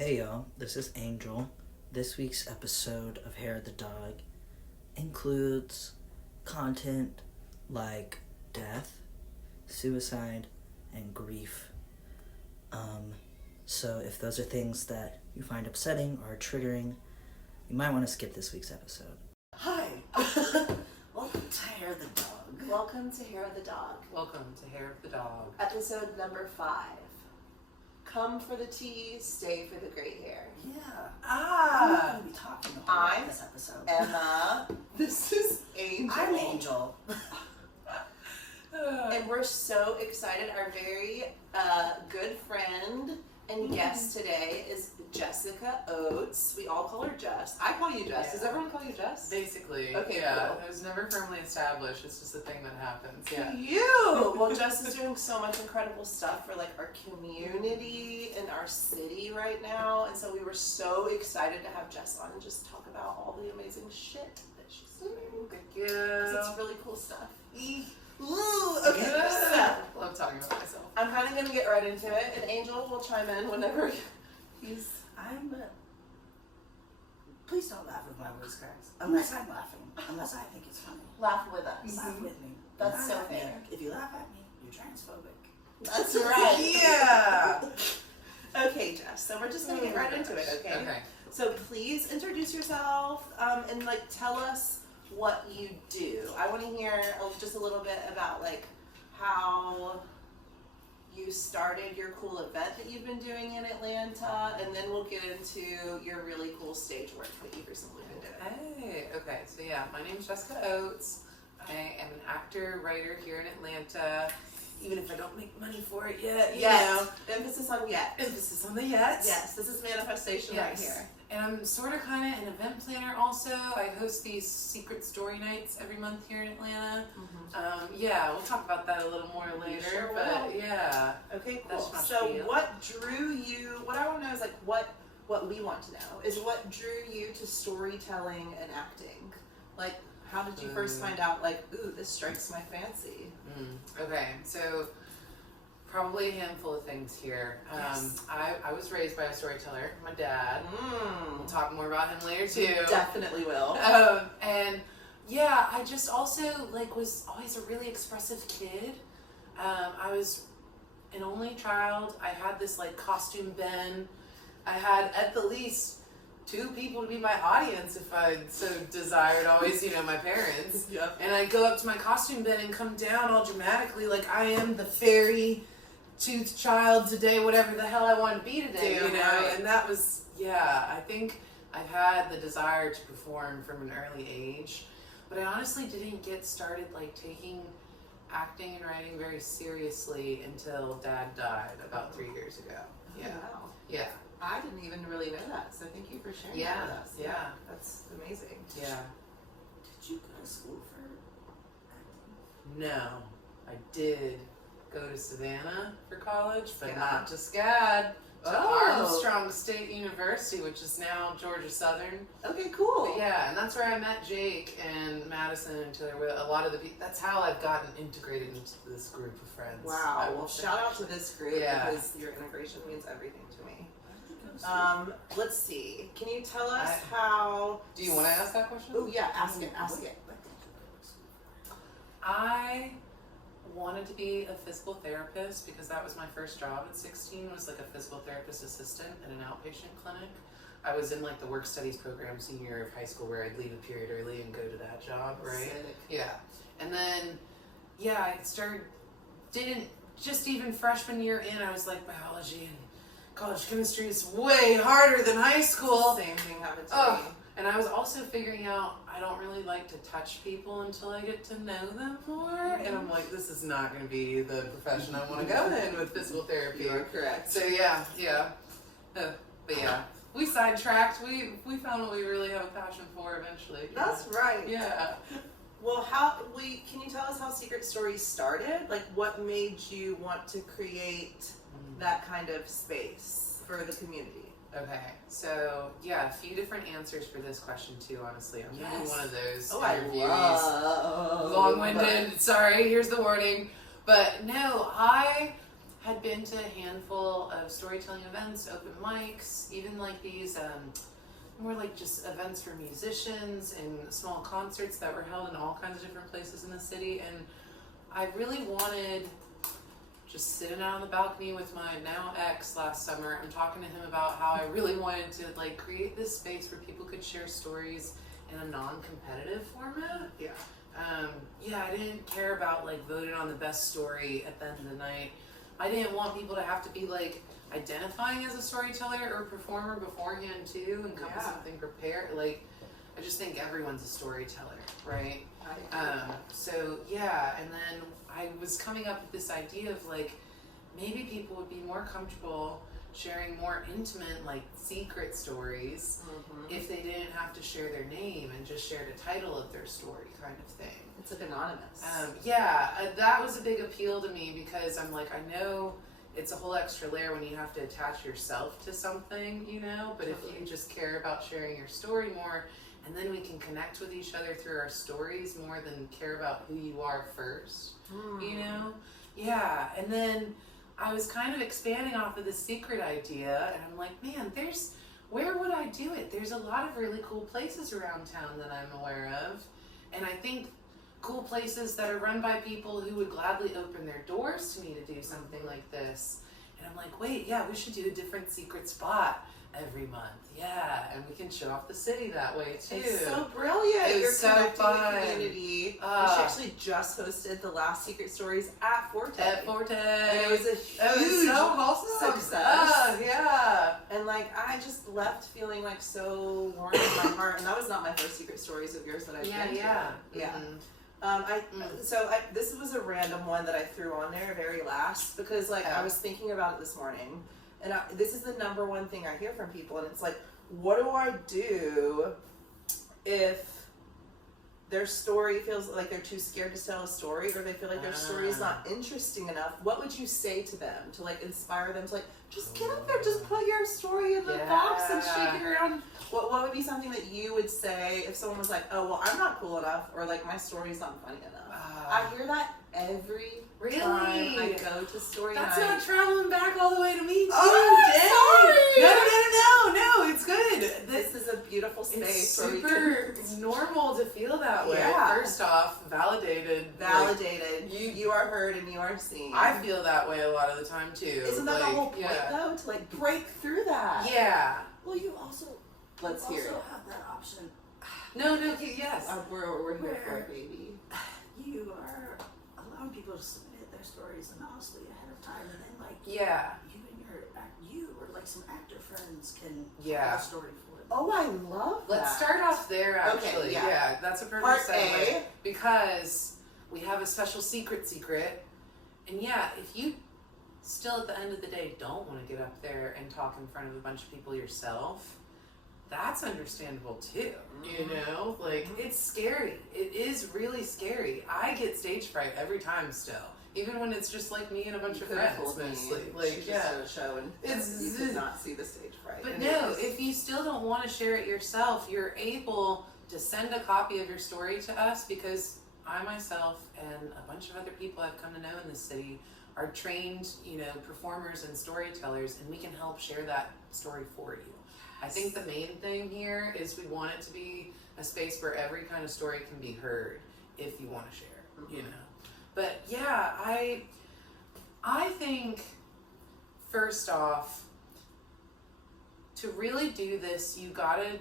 Hey y'all, this is Angel. This week's episode of Hair of the Dog includes content like death, suicide, and grief. So if those are things that you find upsetting or triggering, you might want to skip this week's episode. Hi! Welcome to Hair of the Dog. Welcome to Hair of the Dog. Welcome to Hair of the Dog. Episode number 5. Come for the tea, stay for the great hair. Yeah. I'm Ah! going to be talking about this episode. Emma. This is Angel. I'm Angel. And we're so excited. Our very good friend and guest today is Jessica Oates. We all call her Jess. I call you Jess. Yeah. Does everyone call you Jess? Basically, Okay, yeah. cool. It was never firmly established. It's just a thing that happens. Yeah. You! Well, Jess is doing so much incredible stuff for like our community and our city right now, and so we were so excited to have Jess on and just talk about all the amazing shit that she's doing. Thank 'Cause you. it's really cool stuff. Ooh, okay, so Love talking about myself. I'm kind of gonna get right into it, and Angel will chime in whenever he's. Please don't laugh if my voice cracks. Unless I'm laughing. Unless I think it's funny. Laugh with us. Laugh with me. That's Laugh so at me. fair. If you laugh at me, you're transphobic. That's right. Yeah! Okay, Jess. So we're just gonna get right into it. Okay. Okay. So please introduce yourself and like tell us what you do. I want to hear just a little bit about like how you started your cool event that you've been doing in Atlanta, and then we'll get into your really cool stage work that you've recently been doing. Hey, okay, so yeah, my name's Jessica Oates. I am an actor, writer here in Atlanta, even if I don't make money for it yet, you know. Emphasis on yet. Emphasis on the yet. Yes, this is manifestation right here. And I'm sort of kind of an event planner also. I host these secret story nights every month here in Atlanta. Yeah, we'll talk about that a little more later. sure but will. yeah. Okay, cool. That's my So spiel. what drew you, what I want to know is like what we want to know is what drew you to storytelling and acting? Like how did you first find out like, ooh, this strikes my fancy? Okay, so probably a handful of things here. Yes. I was raised by a storyteller, my dad. We'll talk more about him later too. Definitely will. And yeah, I just also like was always a really expressive kid. I was an only child. I had this like costume bin. I had at the least 2 people to be my audience if I so desired, always, you know, my parents. Yep. And I'd go up to my costume bin and come down all dramatically like I am the fairy tooth child today, whatever the hell I want to be today, Damn you know? right. And that was, yeah, I think I've had the desire to perform from an early age, but I honestly didn't get started like taking acting and writing very seriously until Dad died about 3 years ago. Yeah. Wow. Yeah. I didn't even really know that, so thank you for sharing Yeah, that with us. yeah. That's amazing. Yeah. Did you go to school for acting? No, I did go to Savannah for college, but SCAD. not to SCAD. To Oh. Armstrong State University, which is now Georgia Southern. Okay, cool. But yeah, and that's where I met Jake and Madison and Taylor. With a lot of the people. That's how I've gotten integrated into this group of friends. Wow. I Well, will say. shout out to this group Yeah. because your integration means everything to me. Why did you go to school? Let's see. Can you tell us I- how? Do you want to ask that question? Oh yeah, ask it. Ask it. What did you go to school for? I wanted to be a physical therapist because that was my first job at 16, was like a physical therapist assistant in an outpatient clinic. I was in like the work studies program senior year of high school where I'd leave a period early and go to that job, right? Sick. Yeah. And then, yeah, I didn't, just even freshman year in, I was like, biology and college chemistry is way harder than high school. Same thing happened to Oh, me. and I was also figuring out I don't really like to touch people until I get to know them more. And I'm like, this is not going to be the profession I want to go in with physical therapy. You are correct. So yeah. But yeah, we sidetracked. We found what we really have a passion for eventually. That's right. Yeah. Well, can you tell us how Secret Stories started? Like, what made you want to create that kind of space for the community? Okay, so yeah, a few different answers for this question too, honestly. I'm gonna be one of those I interviewees. love Long-winded, sorry, here's the warning. But no, I had been to a handful of storytelling events, open mics, even like these more like just events for musicians and small concerts that were held in all kinds of different places in the city. And I really wanted, just sitting out on the balcony with my now ex last summer, I'm talking to him about how I really wanted to like create this space where people could share stories in a non-competitive format. Yeah. I didn't care about like voting on the best story at the end of the night. I didn't want people to have to be like identifying as a storyteller or performer beforehand too and come with something prepared. Like, I just think everyone's a storyteller, right? And then I was coming up with this idea of like, maybe people would be more comfortable sharing more intimate, like secret stories if they didn't have to share their name and just share the title of their story kind of thing. It's like anonymous. That was a big appeal to me because I'm like, I know it's a whole extra layer when you have to attach yourself to something, you know, but Totally. if you just care about sharing your story more, and then we can connect with each other through our stories more than care about who you are first, you know? Yeah, and then I was kind of expanding off of the secret idea, and I'm like, man, where would I do it? There's a lot of really cool places around town that I'm aware of, and I think cool places that are run by people who would gladly open their doors to me to do something like this. And I'm like, wait, yeah, we should do a different secret spot every month. Yeah, and we can show off the city that way too. It's so brilliant. It You're was so connecting fun. the community. She actually just hosted the last Secret Stories at Forte. At Forte. And it was a It was huge so wholesome. success. Yeah. And like, I just left feeling like so warm in my heart. And that was not my first Secret Stories of yours that I've been to. Yeah. This was a random one that I threw on there very last because like I was thinking about it this morning, and this is the number one thing I hear from people, and it's like, what do I do if their story feels like they're too scared to tell a story, or they feel like their story is not interesting enough? What would you say to them to like inspire them to like just get up there, just put your story in the box and shake it around? What would be something that you would say if someone was like, oh well, I'm not cool enough, or like my story's not funny enough? I hear that every time I go to story That's night. not traveling back all the way to me too. Oh, No, it's good. This is a beautiful space. It's super normal to feel that way. Yeah. First off, validated. Validated. You are heard and you are seen. I feel that way a lot of the time too. Isn't that the whole point though? To like break through that. Yeah. Well, you also Let's hear it. have that option. No, yes. We're here for it, baby. You are allowing people to submit their stories anonymously ahead of time, and then like Yeah. you or like some actor friends can Yeah. tell a story for them. Oh, I love that. Let's start off there actually. Okay, yeah. That's a perfect Part segue. A. Because we have a special secret. And yeah, if you still at the end of the day don't want to get up there and talk in front of a bunch of people yourself, that's understandable too. You know? Like, it's scary. It is really scary. I get stage fright every time still. Even when it's just like me and a bunch of friends mostly. Like, she just did a show and you did not see the stage fright. But no, if you still don't want to share it yourself, you're able to send a copy of your story to us, because I myself and a bunch of other people I've come to know in this city are trained, performers and storytellers, and we can help share that story for you. I think the main thing here is we want it to be a space where every kind of story can be heard if you want to share, But yeah, I think first off, to really do this, you gotta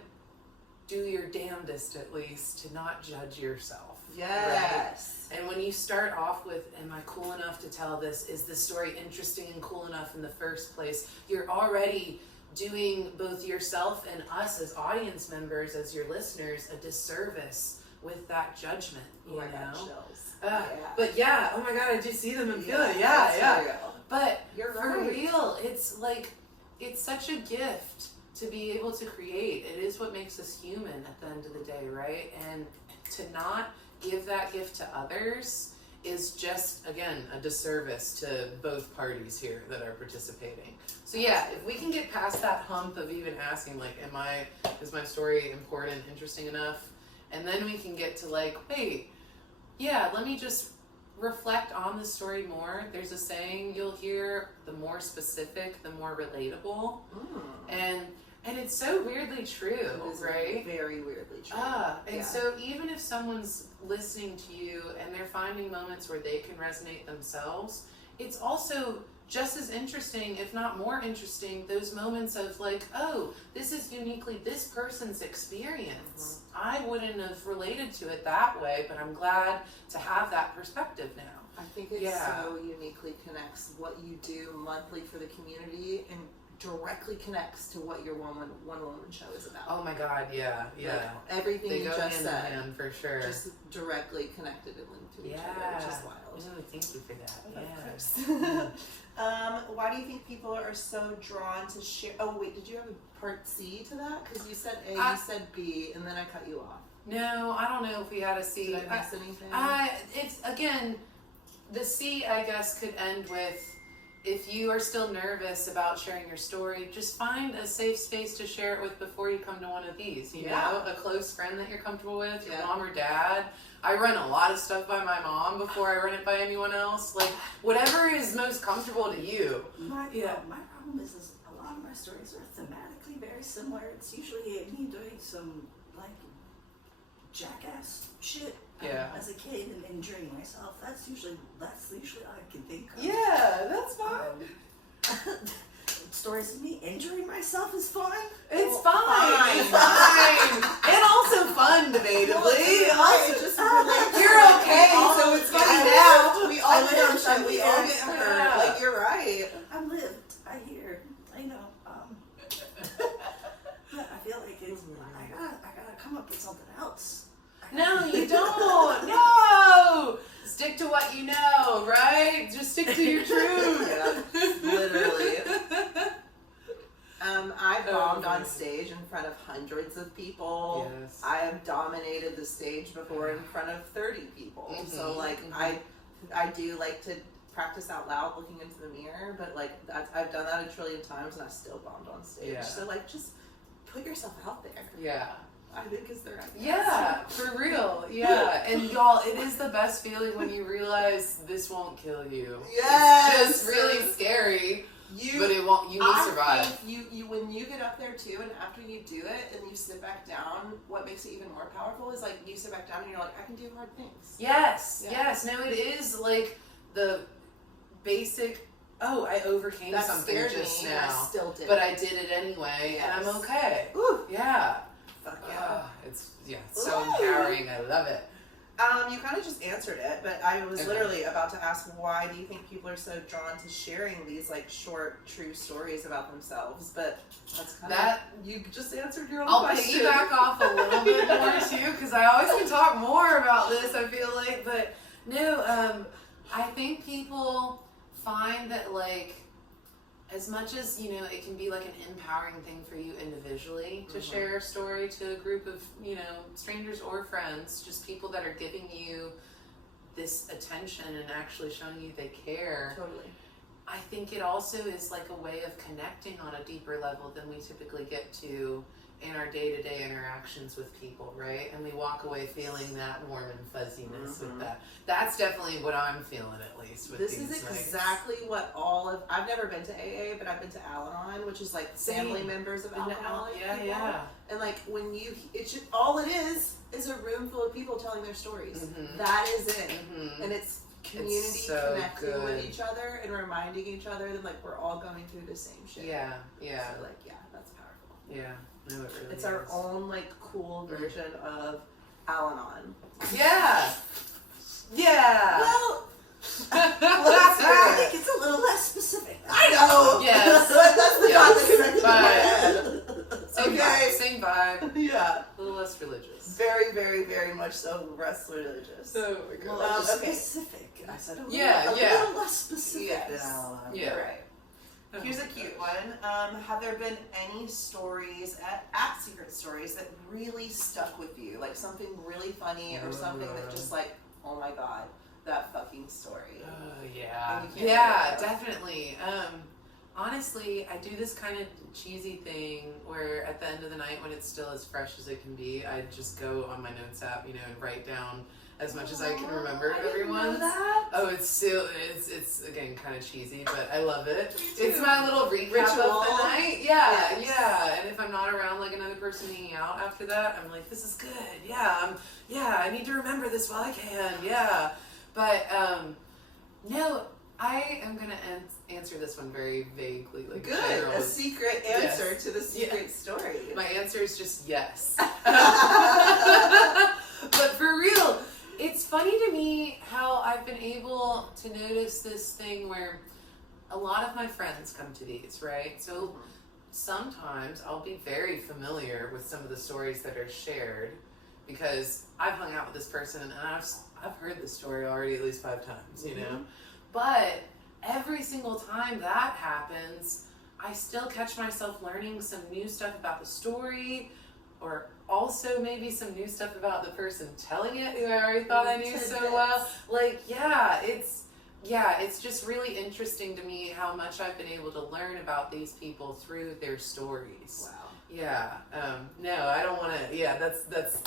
do your damnedest at least to not judge yourself. Yes. Right? And when you start off with, am I cool enough to tell this? Is this story interesting and cool enough in the first place? You're already doing both yourself and us as audience members, as your listeners, a disservice with that judgment, you know? I got chills. But yeah, oh my God, I just see them and feel it. Real. But You're for right. real, it's like, it's such a gift to be able to create. It is what makes us human at the end of the day, right? And to not give that gift to others is just, again, a disservice to both parties here that are participating. So yeah, if we can get past that hump of even asking, like, is my story important, interesting enough? And then we can get to like, wait, yeah, let me just reflect on the story more. There's a saying you'll hear: the more specific, the more relatable. And it's so weirdly true, It is right? very weirdly true. And so even if someone's listening to you and they're finding moments where they can resonate themselves, it's also just as interesting, if not more interesting, those moments of like, oh, this is uniquely this person's experience. I wouldn't have related to it that way, but I'm glad to have that perspective now. I think it so uniquely connects what you do monthly for the community and directly connects to what your one woman show is about. Oh my God, yeah. Like, everything They you go just hand said, in hand for sure. just directly connected and linked to each other, which is wild. Oh, thank you for that. Why do you think people are so drawn to share? Oh wait, did you have a part C to that? Because you said A, you said B, and then I cut you off. No, I don't know if we had a C. Did I miss anything? It's again, the C I guess could end with, if you are still nervous about sharing your story, just find a safe space to share it with before you come to one of these. You know, a close friend that you're comfortable with, your mom or dad. I run a lot of stuff by my mom before I run it by anyone else. Like, whatever is most comfortable to you. My problem is a lot of my stories are thematically very similar. It's usually me doing some like jackass shit as a kid and injuring myself. That's usually all I can think of. Yeah, that's fine. Stories of me injuring myself is fun. It's fine. It's fine. And also fun, debatably. You're okay, so it's fine now. We all get hurt. We all get hurt. Like, you're right. I lived. I hear. I know. But I feel like it's. I gotta come up with something else. No, you don't. No. Stick to what you know, right? Just stick to your truth. Literally. I bombed on stage in front of hundreds of people. Yes. I have dominated the stage before in front of 30 people. So like I do like to practice out loud looking into the mirror, but like I've done that a trillion times and I still bombed on stage. Yeah. So like just put yourself out there. Yeah. I think is the right answer. Yeah, for real. Yeah. And y'all, it is the best feeling when you realize this won't kill you. Yes. It's just really scary. But it won't. You will survive. I think you when you get up there too, and after you do it and you sit back down, what makes it even more powerful is like you sit back down and you're like, I can do hard things. Yes. Yeah. Yes. No, it is like the basic. Oh, I overcame That something scared just me, now, and I still did. but I did it anyway, and I'm okay. Ooh. Yeah. Fuck yeah. It's so empowering. I love it. You kind of just answered it, but I was literally about to ask, why do you think people are so drawn to sharing these like short, true stories about themselves? But that's kind of you just answered your own I'll question. piggyback off a little bit more too, because I always can talk more about this. I feel like, but no, I think people find that like, as much as, you know, it can be like an empowering thing for you individually to share a story to a group of, you know, strangers or friends, just people that are giving you this attention and actually showing you they care. Totally. I think it also is like a way of connecting on a deeper level than we typically get to in our day-to-day interactions with people, right? And we walk away feeling that warm and fuzziness with that. That's definitely what I'm feeling, at least, with this these is nights. exactly what I've never been to AA, but I've been to Al-Anon, which is like family members of alcoholic people. Yeah. And like when all it is a room full of people telling their stories. That is it. And it's community so connecting good with each other and reminding each other that like we're all going through the same shit. Yeah. So like that's powerful. Yeah. No, it really It's is. our own like cool version of Al-Anon. Yeah. Yeah. Well, Let's hear I it. think it's a little less specific. I know. Yes. But that's the Yes. thought that connected to my head. Same vibe. Same vibe. Yeah. A little less religious. Very, very, very much so less religious. Oh my god. Well, okay. specific. I said a little, Yeah, a yeah. little less specific than Yes. Al-Anon. Yeah. You're right. Here's a cute one. Have there been any stories at Secret Stories that really stuck with you? Like something really funny or something that just like, oh my god, that fucking story. Yeah. And you can't Yeah, let it go. definitely. Honestly, I do this kind of cheesy thing where at the end of the night when it's still as fresh as it can be, I just go on my notes app, you know, and write down as much as I can remember I didn't everyone. know that. Oh, it's again kind of cheesy, but I love it. It's my little recap Ritual. of the night. Yeah, Yes. yeah. And if I'm not around like another person hanging out after that, I'm like, this is good. Yeah, I need to remember this while I can. Yeah, but no, I am gonna answer this one very vaguely, like Good. general. A secret answer Yes. to the secret story. My answer is just yes. But for real, it's funny to me how I've been able to notice this thing where a lot of my friends come to these, right? So sometimes I'll be very familiar with some of the stories that are shared because I've hung out with this person and I've heard this story already at least 5 times, you know? But every single time that happens, I still catch myself learning some new stuff about the story, or also maybe some new stuff about the person telling it who I already thought I knew so well. Like, it's just really interesting to me how much I've been able to learn about these people through their stories. Wow. Yeah. No, I don't want to. Yeah, that's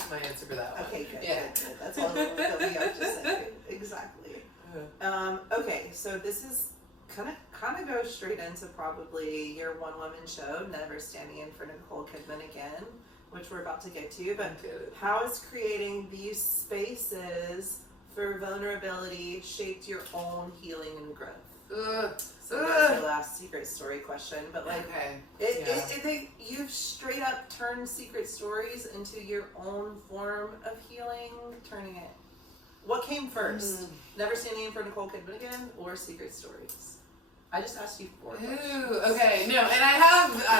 my answer for that one. Okay, good. Yeah. Good. That's all that we have to say. Exactly. Okay, so this is kind of goes straight into probably your one-woman show, Never Standing In for Nicole Kidman Again, which we're about to get to. But how has creating these spaces for vulnerability shaped your own healing and growth? So that's your last secret story question. But like, you've straight up turned secret stories into your own form of healing, turning it. What came first? Never Standing In for Nicole Kidman Again or Secret Stories? I just asked you 4 questions. Ooh, okay, no, and I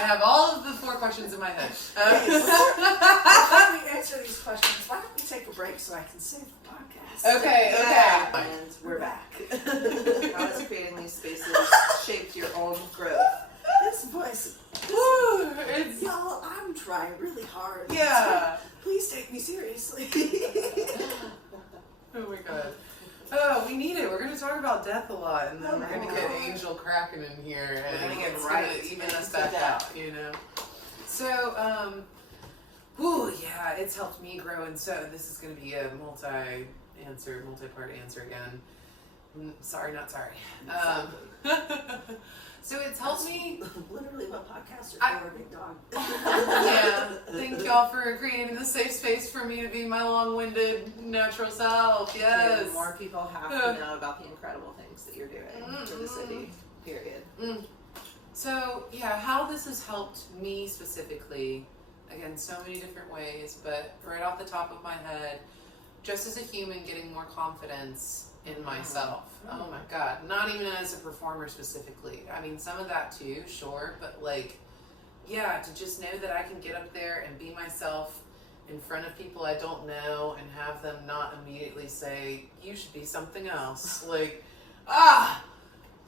have all of the 4 questions in my head. Before we answer these questions, why don't we take a break so I can save the podcast? Okay. And we're back. How has creating these spaces shaped your own growth? This voice, y'all, I'm trying really hard. Yeah. Please take me seriously. Oh my god. Oh, we need it. We're going to talk about death a lot, and then we're going to get Angel Kraken in here, and We're gonna get it's right going to even us into back death. out, you know? So, it's helped me grow, and so this is going to be a multi-part answer again. Sorry, not sorry. So it's helped me. Literally what podcasts are for, big dog. Yeah, thank y'all for creating the safe space for me to be my long-winded natural self. Yes. Yeah, more people have to know about the incredible things that you're doing for the city, period. So, yeah, how this has helped me specifically, again, so many different ways, but right off the top of my head, just as a human, getting more confidence in myself. Oh my god, not even as a performer specifically. I mean, some of that too, sure, but like, yeah, to just know that I can get up there and be myself in front of people I don't know and have them not immediately say, you should be something else. Like,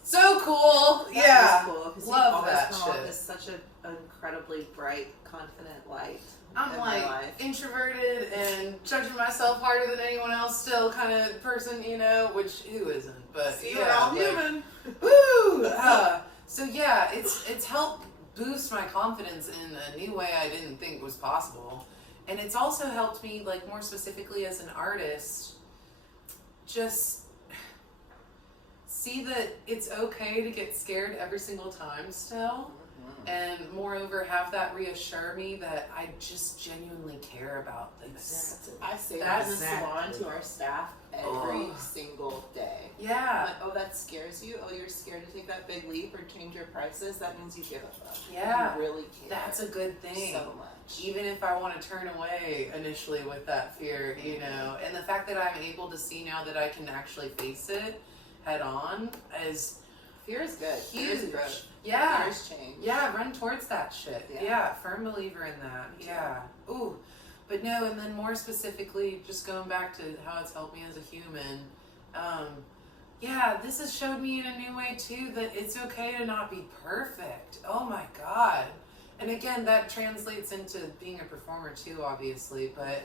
so cool. That is cool, because love you that always come off shit. as such an incredibly bright, confident light. I'm in like my life. introverted and judging myself harder than anyone else still kind of person, you know, which who isn't, but See, yeah, we're all like, human. woo! So yeah, it's helped boost my confidence in a new way I didn't think was possible. And it's also helped me, like, more specifically as an artist, just see that it's okay to get scared every single time still. And moreover, have that reassure me that I just genuinely care about this. I say that in the salon to our staff every single day. Yeah. I'm like, that scares you? Oh, you're scared to take that big leap or change your prices? That means you give a fuck. Yeah. You really care. That's a good thing. So much. Even if I want to turn away initially with that fear, you know, and the fact that I'm able to see now that I can actually face it head on is Fear is good. huge. Fear is growth. Yeah. Fear is change. Yeah, run towards that shit. Yeah, firm believer in that. Yeah. Ooh. But no, and then more specifically, just going back to how it's helped me as a human, this has showed me in a new way too that it's okay to not be perfect. Oh my god. And again, that translates into being a performer too, obviously, but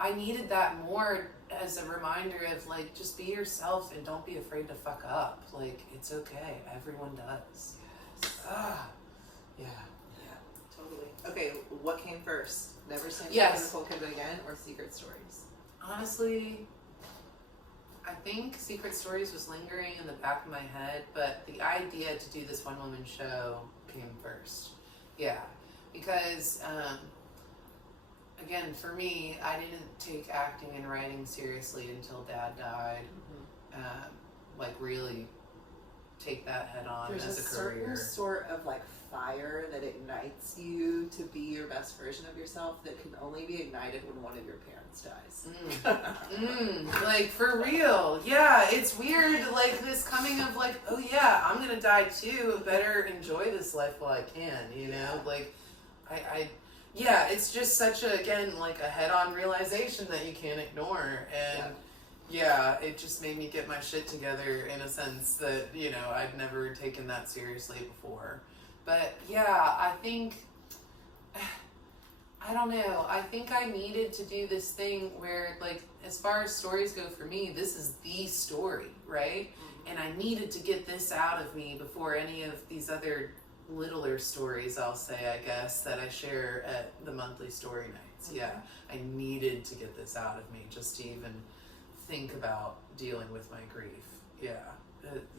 I needed that more as a reminder of, like, just be yourself and don't be afraid to fuck up. Like, it's okay. Everyone does. Yeah. Totally. Okay, what came first? Never Standing Yes. For Nicole Kidman Again or Secret Stories? Honestly, I think Secret Stories was lingering in the back of my head, but the idea to do this one-woman show came first. Yeah, because, again, for me, I didn't take acting and writing seriously until Dad died. Like, really take that head on There's as a career. Certain sort of like fire that ignites you to be your best version of yourself that can only be ignited when one of your parents dies. Like, for real. Yeah, it's weird, like, this coming of, like, oh yeah, I'm gonna die too, better enjoy this life while I can, you know? Like, yeah, it's just such a, again, like a head-on realization that you can't ignore, and yeah, it just made me get my shit together in a sense that, you know, I'd never taken that seriously before. But yeah, I think, I don't know, I think I needed to do this thing where, like, as far as stories go for me, this is the story, right? And I needed to get this out of me before any of these other littler stories, I'll say, I guess, that I share at the monthly story nights. Yeah, I needed to get this out of me just to even think about dealing with my grief. Yeah.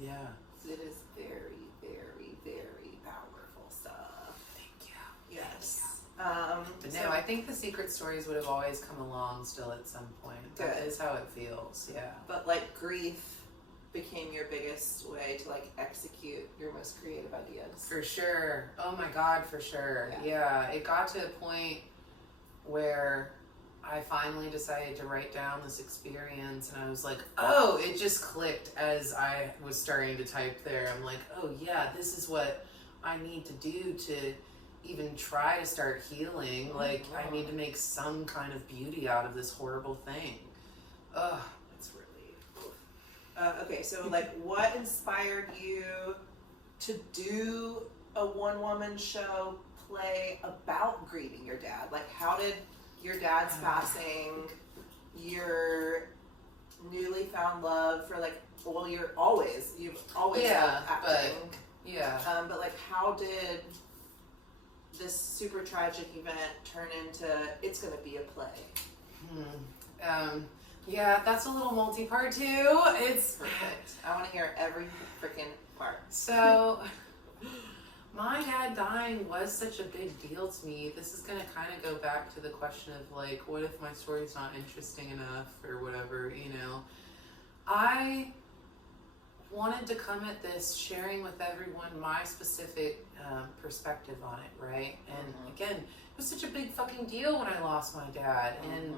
Yeah. It is very, very, very powerful stuff. Thank you. Yes. But no, I think the Secret Stories would have always come along still at some point. That is how it feels. Yeah. But like grief became your biggest way to like execute your most creative ideas. For sure. Oh my God, for sure. Yeah. It got to a point where I finally decided to write down this experience, and I was like, oh, it just clicked as I was starting to type there. I'm like, oh yeah, this is what I need to do to even try to start healing. Like, I need to make some kind of beauty out of this horrible thing. Ugh. That's really okay, so like what inspired you to do a one-woman show play about grieving your dad? Like, how did your dad's passing, your newly found love for like, well, you've always loved acting. But like, how did this super tragic event turn into, it's gonna be a play? Yeah, that's a little multi-part too. It's perfect. I want to hear every freaking part. So, my dad dying was such a big deal to me. This is going to kind of go back to the question of, like, what if my story's not interesting enough or whatever, you know. I wanted to come at this sharing with everyone my specific perspective on it, right? And again, it was such a big fucking deal when I lost my dad. And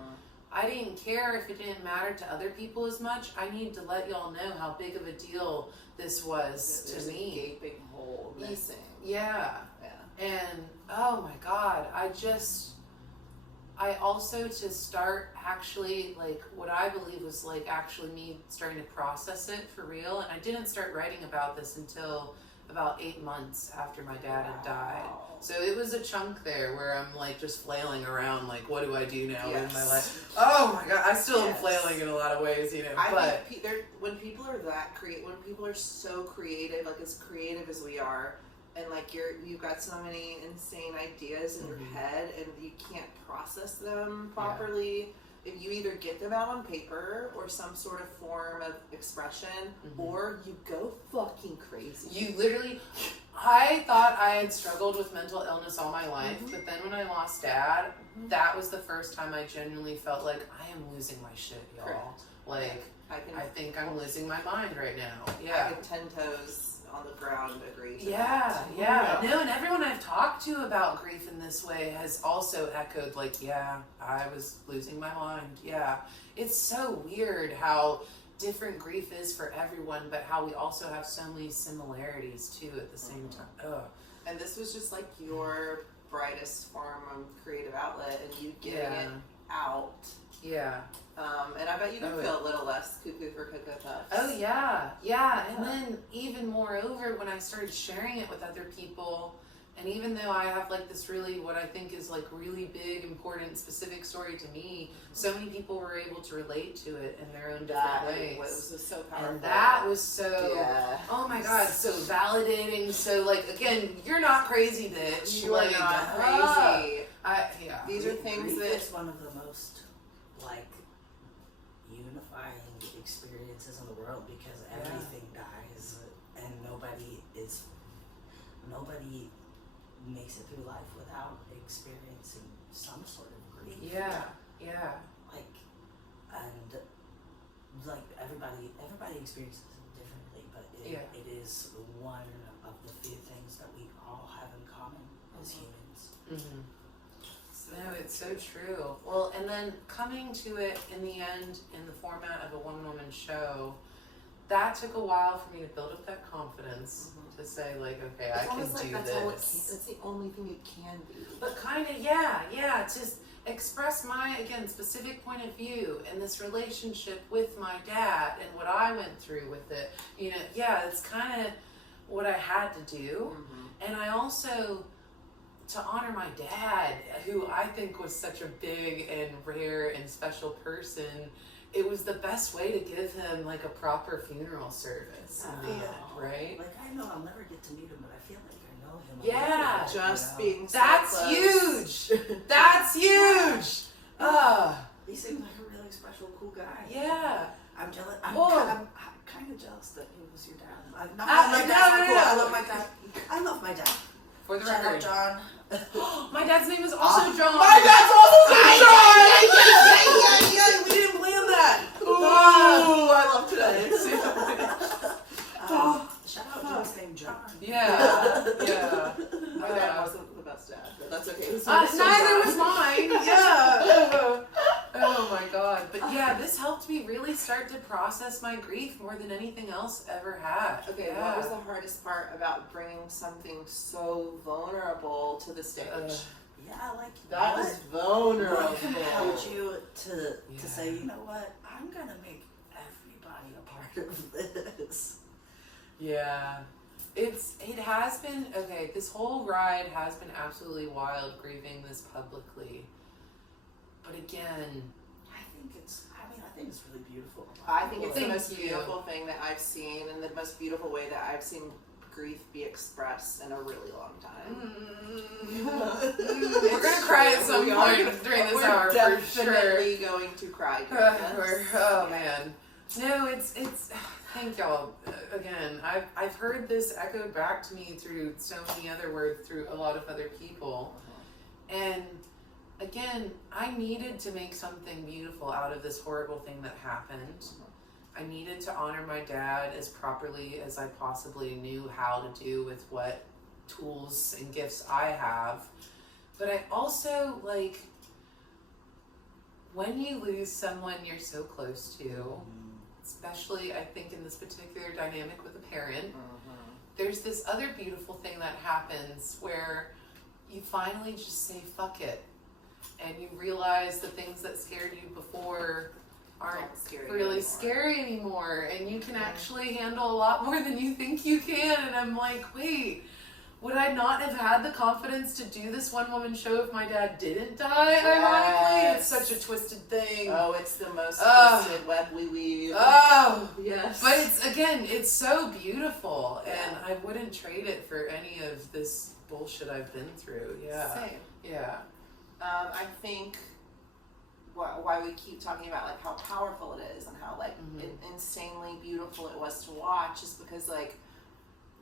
I didn't care if it didn't matter to other people as much. I need to let y'all know how big of a deal this was to me. There's a gaping hole missing. Yeah. And oh my God, I also to start actually, like, what I believe was like actually me starting to process it for real. And I didn't start writing about this until about 8 months after my dad had died. So it was a chunk there where I'm like just flailing around, like, what do I do now in my life? Oh my God, I still am flailing in a lot of ways, you know. I think when people are that when people are so creative, like as creative as we are, and like you've got so many insane ideas in your head and you can't process them properly. If you either get them out on paper or some sort of form of expression, or you go fucking crazy. You literally, I thought I had struggled with mental illness all my life, but then when I lost Dad, that was the first time I genuinely felt like I am losing my shit, y'all. Correct. Like, I think I'm losing my mind right now. Yeah. I can 10 toes on the ground agree to that. Yeah. No, and everyone I've talked to about grief in this way has also echoed, like, yeah, I was losing my mind. Yeah. It's so weird how different grief is for everyone, but how we also have so many similarities too at the same time. Ugh. And this was just like your brightest form of creative outlet and you getting it out. Yeah. And I bet you can feel a little less cuckoo for Cocoa Puffs. Oh yeah. And then even moreover, when I started sharing it with other people, and even though I have like this really, what I think is like really big, important, specific story to me, so many people were able to relate to it in their own different ways. Was so powerful. And that was so, oh my God, so validating. So like, again, you're not crazy, bitch. You are not crazy. Yeah. These are things grief that... is one of the most, like, unifying experiences in the world because everything dies and nobody makes it through life without experiencing some sort of grief. Yeah. And everybody experiences it differently, but it is one of the few things that we all have in common as humans. Mm-hmm. No, it's so true. Well, and then coming to it in the end in the format of a one-woman show, that took a while for me to build up that confidence to say, like, okay, I can do this. That's the only thing you can do. But kind of, just express my, again, specific point of view in this relationship with my dad and what I went through with it. It's kind of what I had to do. Mm-hmm. And I also, to honor my dad, who I think was such a big and rare and special person, it was the best way to give him like a proper funeral service. Right? Like, I know I'll never get to meet him, but I feel like I know him. Yeah. Just being so That's close. huge. That's huge. He seems like a really special, cool guy. Yeah. I'm jealous. I'm kind of jealous that he was your dad. No. I love my dad. I love my dad. For the Shout record, out, John. My dad's name is also John. My dad's also John! We didn't plan that. Ooh, I love today. Shout out to his name, John. Yeah. My dad wasn't the best dad, but that's okay. Neither was mine. Yeah. Oh my God. But this helped me really start to process my grief more than anything else ever had. Okay, what was the hardest part about bringing something so vulnerable to the stage? That is vulnerable. What compelled you to say, you know what, I'm gonna make everybody a part of this? Yeah. It has been, this whole ride has been absolutely wild, grieving this publicly. But again, I think it's really beautiful. I think it's the most beautiful thing that I've seen, and the most beautiful way that I've seen grief be expressed in a really long time. We're gonna cry at some point during this hour, for sure. We're definitely going to cry. Oh man, no, it's. Thank y'all. Again, I've heard this echoed back to me through so many other words, through a lot of other people, and again, I needed to make something beautiful out of this horrible thing that happened. I needed to honor my dad as properly as I possibly knew how to do with what tools and gifts I have. But I also, when you lose someone you're so close to, especially I think in this particular dynamic with a parent, there's this other beautiful thing that happens where you finally just say, fuck it. And you realize the things that scared you before aren't really scary anymore, and you can actually handle a lot more than you think you can. And I'm like, wait, would I not have had the confidence to do this one-woman show if my dad didn't die? Ironically, it's such a twisted thing. Oh, it's the most twisted web we weave. Oh, yes. But it's so beautiful, and I wouldn't trade it for any of this bullshit I've been through. Yeah. Same. Yeah. I think why we keep talking about how powerful it is and how insanely beautiful it was to watch is because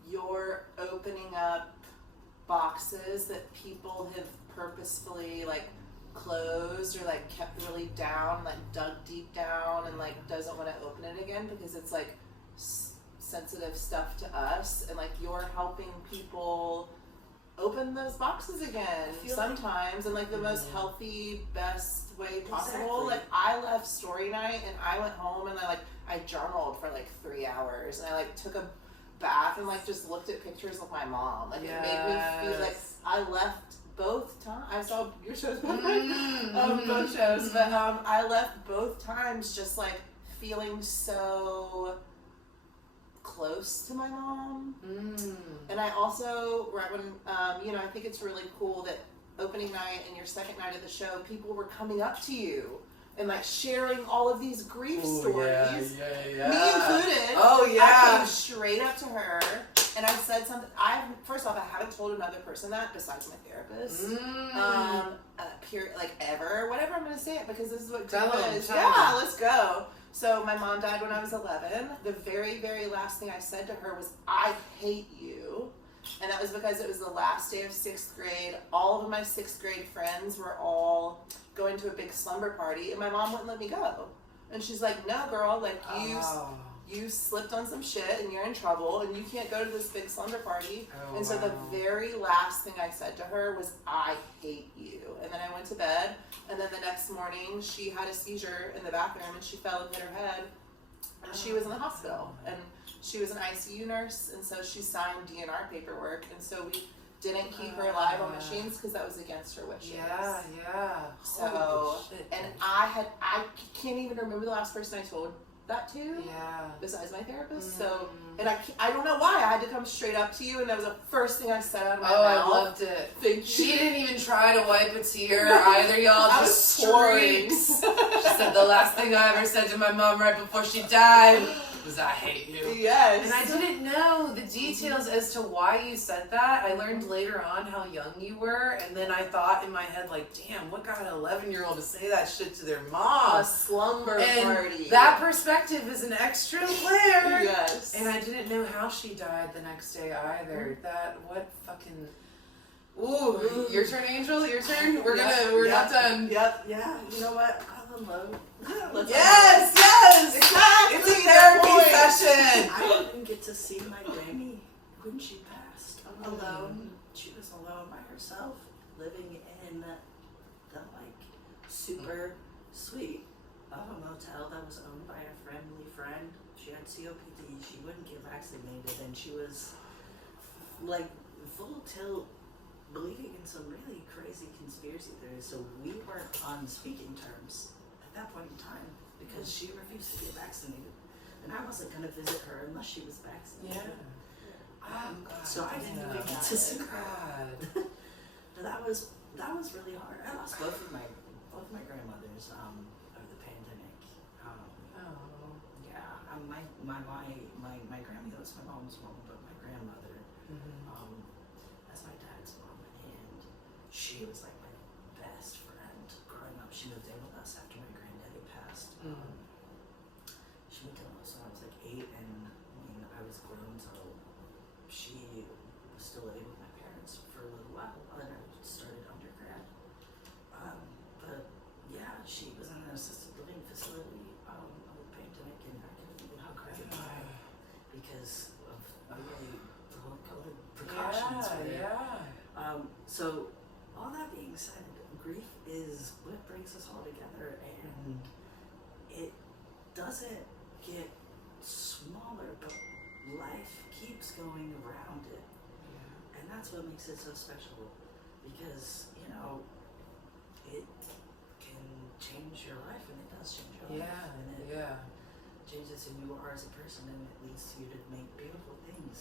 you're opening up boxes that people have purposefully closed or kept really down, dug deep down, and doesn't want to open it again because it's sensitive stuff to us, and you're helping people open those boxes again sometimes in the most healthy, best way possible. Exactly. I left story night and I went home and I journaled for 3 hours, and I took a bath and just looked at pictures of my mom. It made me feel I left both times. I saw your shows, both shows, but I left both times just feeling so close to my mom. And I also, right when I think it's really cool that opening night and your second night of the show, people were coming up to you and sharing all of these grief stories. Yeah. Me included. Oh yeah. I came straight up to her and I said something. First off, I haven't told another person that besides my therapist. like ever, whatever, I'm going to say it because this is what Tell grief 'em, is. tell Yeah, 'em. let's go. So my mom died when I was 11. The very, very last thing I said to her was, I hate you. And that was because it was the last day of 6th grade. All of my 6th grade friends were all going to a big slumber party, and my mom wouldn't let me go. And she's like, no, girl, like, you slipped on some shit, and you're in trouble, and you can't go to this big slumber party. Oh, and so the very last thing I said to her was, I hate you. And then I went to bed, and then the next morning, she had a seizure in the bathroom, and she fell and hit her head, and she was in the hospital. And she was an ICU nurse, and so she signed DNR paperwork, and so we didn't keep her alive on machines because that was against her wishes. Yeah. So, Holy shit, and dude. I can't even remember the last person I told that to. Yeah. Besides my therapist. So, and I don't know why I had to come straight up to you, and that was the first thing I said out of my mouth. I loved it. Thank you. She didn't even try to wipe a tear either, y'all. I Just was pouring. streaks. She said the last thing I ever said to my mom right before she died was, I hate you. Yes. And I didn't know the details as to why you said that. I learned later on how young you were, and then I thought in my head, like, damn, what got an 11-year-old to say that shit to their mom? A slumber And party. that perspective is an extra layer. Yes. And I didn't know how she died the next day either. What fucking... Ooh, your turn, Angel, your turn? We're not done. Yep. Yeah, you know what? I'll unload. Let's Yes! Exactly. It's a therapy session! I didn't get to see my granny when she passed alone. She was alone by herself, living in the super suite of a motel that was owned by a friendly friend. She had COPD. She wouldn't get vaccinated, and she was full tilt, believing in some really crazy conspiracy theories. So we weren't on speaking terms at that point in time because she refused to get vaccinated. And I wasn't going to visit her unless she was vaccinated. So I didn't even get to see her. That was really hard. I lost both of my grandmothers over the pandemic. My grandmother was my mom's mom, but my grandmother as my dad's mom, and she was like my best friend growing up. She moved in with us after my granddaddy passed. She moved in with us when I was like 8, and I was grown, so she was still living with my parents for a little while then I started undergrad. But yeah, she was in an assisted living facility of the pandemic, and I couldn't even hug her goodbye because of the whole COVID precautions. So all that being said, grief is what brings us all together, and it doesn't get smaller, but life keeps going around it. And that's what makes it so special, because it can change your life, and it does change your life, and it changes who you are as a person, and it leads you to make beautiful things.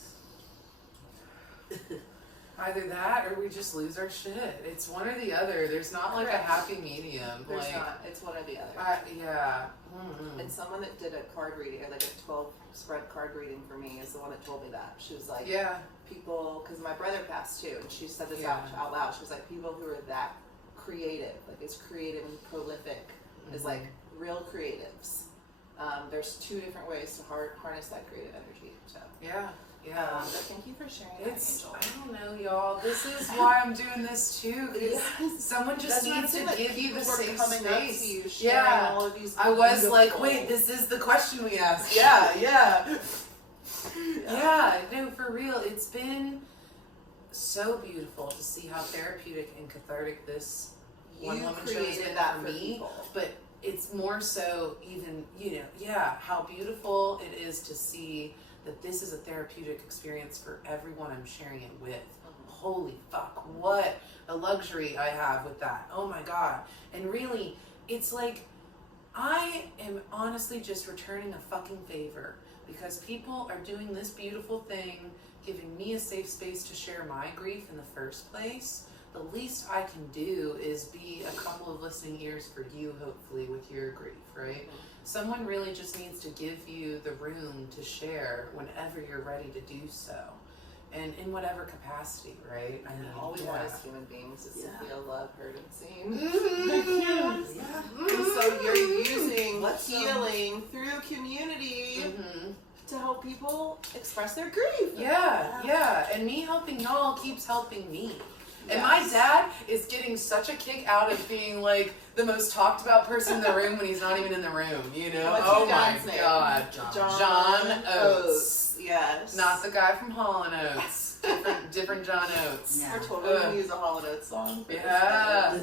Either that or we just lose our shit. It's one or the other. There's not like a happy medium. There's not. It's one or the other. And someone that did a card reading, like a 12 spread card reading for me, is the one that told me that. She was like, people, because my brother passed too, and she said this out loud. She was like, people who are that creative, like as creative and prolific as like real creatives. There's 2 different ways to harness that creative energy. So but thank you for sharing that, Angel. I don't know, y'all. This is why I'm doing this too. Someone just needs to give you the safe space. All of these I was like, wait, this is the question we asked. No, for real. It's been so beautiful to see how therapeutic and cathartic this one woman show has been for me. But it's more so even, how beautiful it is to see that this is a therapeutic experience for everyone I'm sharing it with. Holy fuck, what a luxury I have with that. Oh my God. And really, it's like, I am honestly just returning a fucking favor because people are doing this beautiful thing, giving me a safe space to share my grief in the first place. The least I can do is be a couple of listening ears for you, hopefully, with your grief, right? Someone really just needs to give you the room to share whenever you're ready to do so. And in whatever capacity, right? All we want as human beings is to feel love, heard, and seen. healing through community to help people express their grief. Yeah. And me helping y'all keeps helping me. And my dad is getting such a kick out of being like the most talked about person in the room when he's not even in the room, you know? What's my name? God. John Oates. Yes. Not the guy from Hall & Oates. Different John Oates. We're totally going to use a Hall & Oates song. Yeah.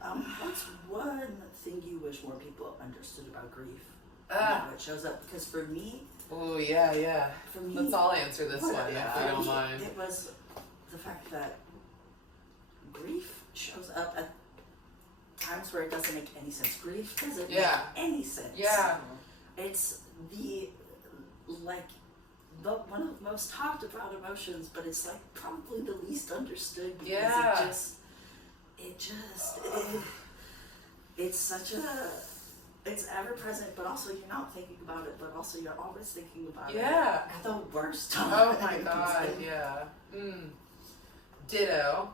What's one thing you wish more people understood about grief? How it shows up? Because for me... Oh, yeah. For me... Let's all answer this one, if you don't mind. It was the fact that grief shows up at times where it doesn't make any sense. Grief doesn't make any sense. Yeah. It's one of the most talked about emotions, but it's like probably the least understood because it's such a, it's ever present, but also you're not thinking about it, but also you're always thinking about it at the worst time. Oh my God, yeah. Ditto.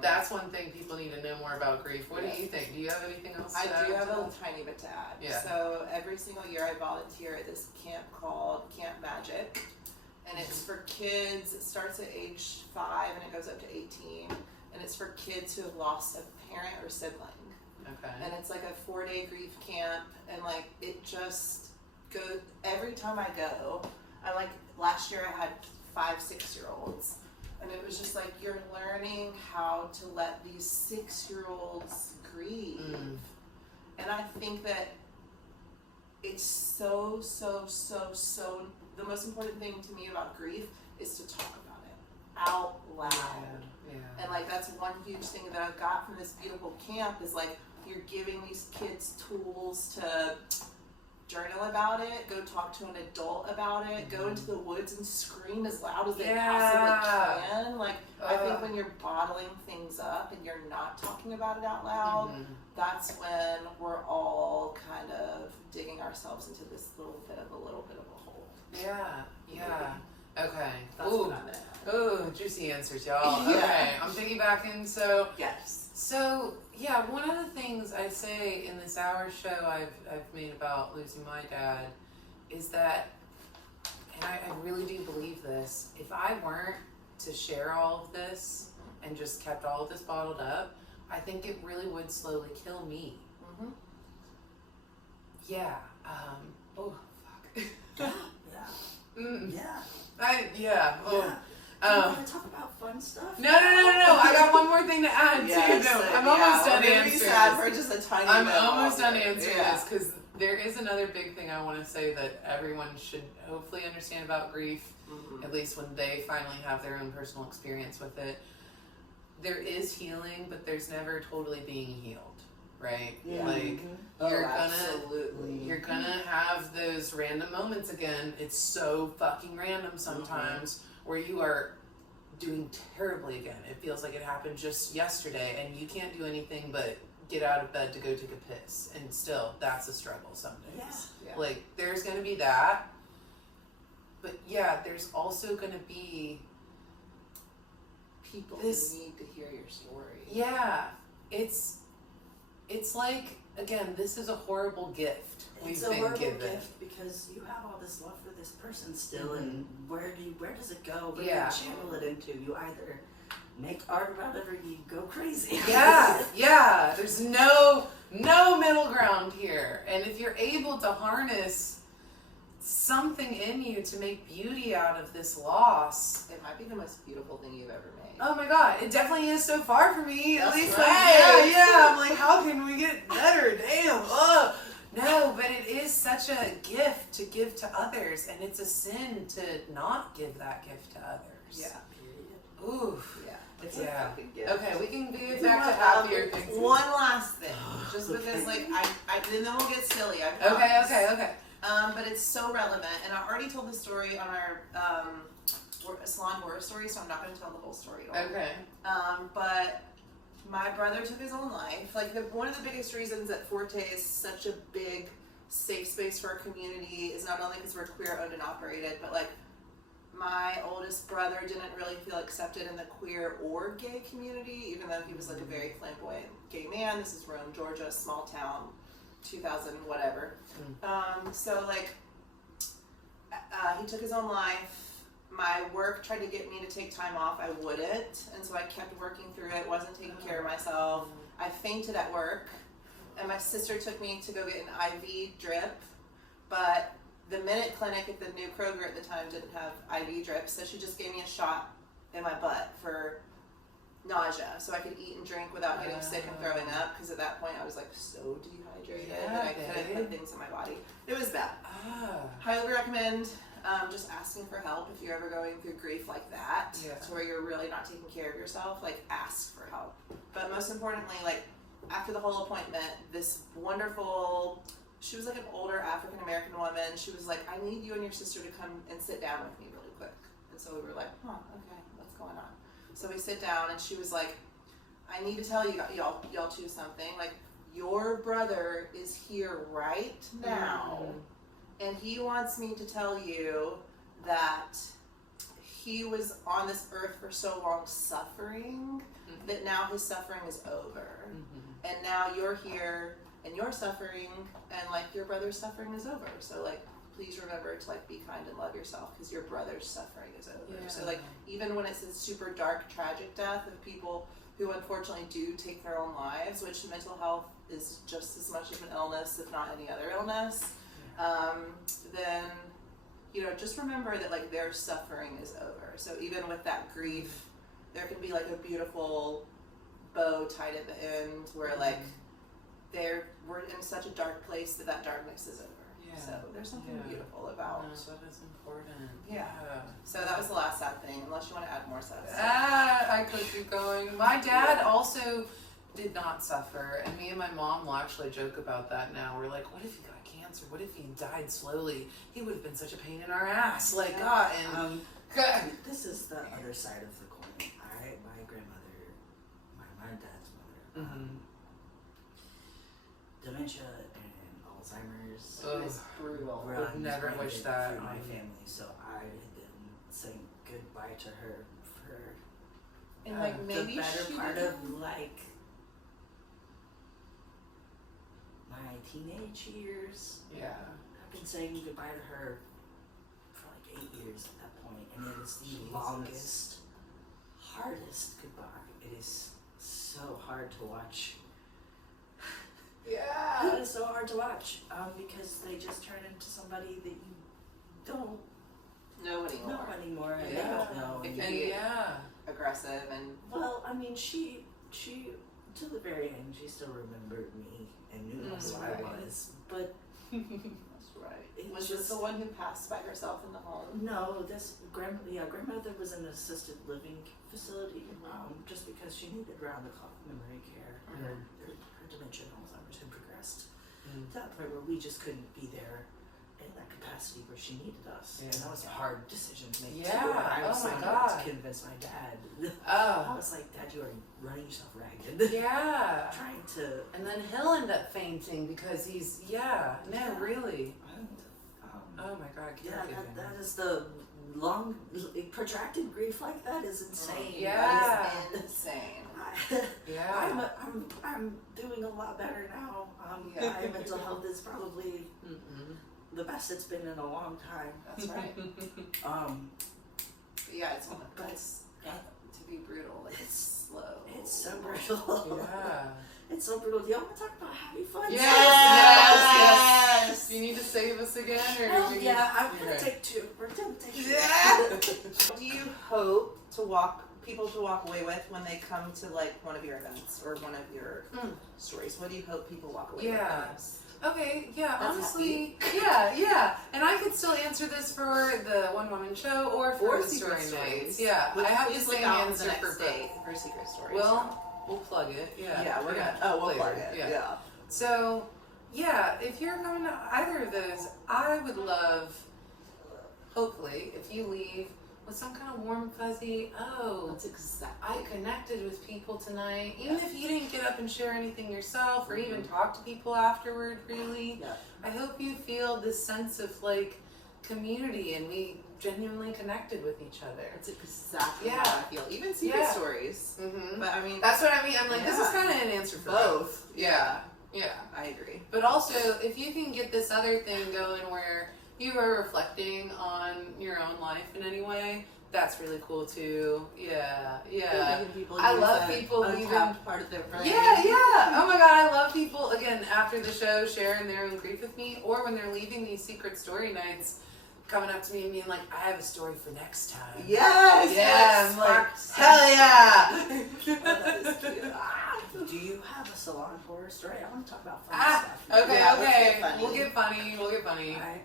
That's one thing people need to know more about grief. What do you think? Do you have anything else to add? I do have a tiny bit to add. Yeah. So every single year I volunteer at this camp called Camp Magic. And it's for kids. It starts at age 5 and it goes up to 18. And it's for kids who have lost a parent or sibling. Okay. And it's like a 4-day grief camp. And like it just goes, every time I go, I like, last year I had 5-6-year-olds. And it was just like, you're learning how to let these 6-year-olds grieve. And I think that it's so, the most important thing to me about grief is to talk about it out loud. Yeah. And like, that's one huge thing that I've got from this beautiful camp is like, you're giving these kids tools to journal about it, go talk to an adult about it, go into the woods and scream as loud as they possibly can. Like, I think when you're bottling things up and you're not talking about it out loud, that's when we're all kind of digging ourselves into this little bit of a hole. Yeah. Okay. That's what I'm at. Ooh, juicy answers, y'all. Okay, I'm piggybacking. So yeah, one of the things I say in this hour show I've made about losing my dad is that, and I really do believe this, if I weren't to share all of this and just kept all of this bottled up, I think it really would slowly kill me. Yeah. Oh, fuck. Do you want to talk about fun stuff? No. I got one more thing to add too. No, I'm almost done answering. I'm almost done answering this because there is another big thing I want to say that everyone should hopefully understand about grief, at least when they finally have their own personal experience with it. There is healing, but there's never totally being healed, right? Yeah. Like you're gonna have those random moments again. It's so fucking random sometimes. Where you are doing terribly again. It feels like it happened just yesterday and you can't do anything but get out of bed to go take a piss. And still, that's a struggle some days. Yeah. Like, there's going to be that. But yeah, there's also going to be people who need to hear your story. Yeah. It's like, again, this is a horrible gift. It's a horrible gift because you have all this love for this person still, and where does it go? Where do you channel it into? You either make art about it or you go crazy. Yeah. There's no middle ground here. And if you're able to harness something in you to make beauty out of this loss, it might be the most beautiful thing you've ever made. Oh my God, it definitely is so far for me. That's at least right. I'm like, how can we get better? Damn. No, but it is such a gift to give to others, and it's a sin to not give that gift to others. Yeah. Period. Oof. Yeah. It's a fucking gift. Okay, we can get back to happier things. One last thing, just because, like, I and then we'll get silly. I promise. Okay. But it's so relevant, and I already told the story on our salon horror story, so I'm not going to tell the whole story at all. Okay. But my brother took his own life. Like, one of the biggest reasons that Forte is such a big safe space for our community is not only because we're queer owned and operated, but like my oldest brother didn't really feel accepted in the queer or gay community, even though he was like a very flamboyant gay man. This is Rome, Georgia, a small town. 2000 whatever. So like he took his own life. My work tried to get me to take time off. I wouldn't, and so I kept working through it. Wasn't taking care of myself. I fainted at work, and my sister took me to go get an IV drip, but the Minute Clinic at the new Kroger at the time didn't have IV drips, so she just gave me a shot in my butt for nausea, so I could eat and drink without getting sick and throwing up, because at that point I was like so dehydrated that I couldn't put things in my body. It was bad. Highly recommend just asking for help if you're ever going through grief like that, to where you're really not taking care of yourself. Like, ask for help. But most importantly, like, after the whole appointment, this wonderful, she was like an older African American woman. She was like, I need you and your sister to come and sit down with me really quick. And so we were like, okay, what's going on? So we sit down, and she was like, I need to tell y'all two something. Like, your brother is here right now, and he wants me to tell you that he was on this earth for so long suffering that now his suffering is over. And now you're here and you're suffering, and like your brother's suffering is over. So like, please remember to like be kind and love yourself, because your brother's suffering is over. So like, even when it's a super dark, tragic death of people who unfortunately do take their own lives, which mental health is just as much of an illness, if not any other illness, then, you know, just remember that like their suffering is over. So even with that grief, there can be like a beautiful bow tied at the end where like we're in such a dark place that darkness is over. So there's something beautiful about. No, that is important. So that was the last sad thing, unless you want to add more sad stuff. I could keep going. My dad also did not suffer, and me and my mom will actually joke about that now. We're like, what if he got cancer? What if he died slowly? He would have been such a pain in our ass. Like, God. And this is the other side of the coin. My grandmother, my dad's mother, dementia and Alzheimer's. It's brutal. Would never wish that for my on family. So I had been saying goodbye to her for and like maybe the better part of like my teenage years. I've been saying goodbye to her for like 8 years at that point, and it is the longest, hardest goodbye. It is so hard to watch. It is so hard to watch because they just turn into somebody that you don't know anymore. And they don't know. It can be aggressive and. Well, I mean, she to the very end, she still remembered me and knew who I was, but. That's right. Was this the one who passed by herself in the home? No, this grandmother was in an assisted living facility, just because she needed round-the-clock memory care. Her dementia and Alzheimer's had progressed to that point where we just couldn't be there in that capacity where she needed us. And that was a hard decision to make. I was to convince my dad. I was like, Dad, you are running yourself ragged. Trying to. And then he'll end up fainting because he's really. Oh my God! That is the long, protracted grief like that is insane. It's insane. I'm doing a lot better now. My mental health is probably the best it's been in a long time. That's right. It's to be brutal. Like, it's slow. It's so brutal. It's so brutal. Do y'all want to talk about having fun? Yes. Do you need to save us again? Or I'm going to take two. We're going to take two. Do you hope people to walk away with when they come to like one of your events or one of your stories? What do you hope people walk away with? Okay, That's honestly, and I could still answer this for the one woman show or for the story nights. I have the same answer for both. For secret stories. Well, we'll plug it. We're gonna. We'll plug it. So, if you're coming to either of those, I would love, hopefully, if you leave with some kind of warm, fuzzy, that's exactly. I connected with people tonight. Even if you didn't get up and share anything yourself or even talk to people afterward, really, I hope you feel this sense of like community and we genuinely connected with each other. That's exactly how I feel. Even secret stories. But I mean, that's what I mean. I'm like, this is kind of an answer for both. Yeah. I agree. But also, if you can get this other thing going where you are reflecting on your own life in any way, that's really cool too. Yeah. I love people leaving part of their brain. Yeah. Oh my god, I love people again after the show sharing their own grief with me, or when they're leaving these secret story nights, coming up to me and being like, "I have a story for next time." Yes. Yeah. I'm like, hell yeah. That is cute. Do you have a salon horror story? I want to talk about funny stuff. Okay. Yeah, let's We'll get funny. Alright.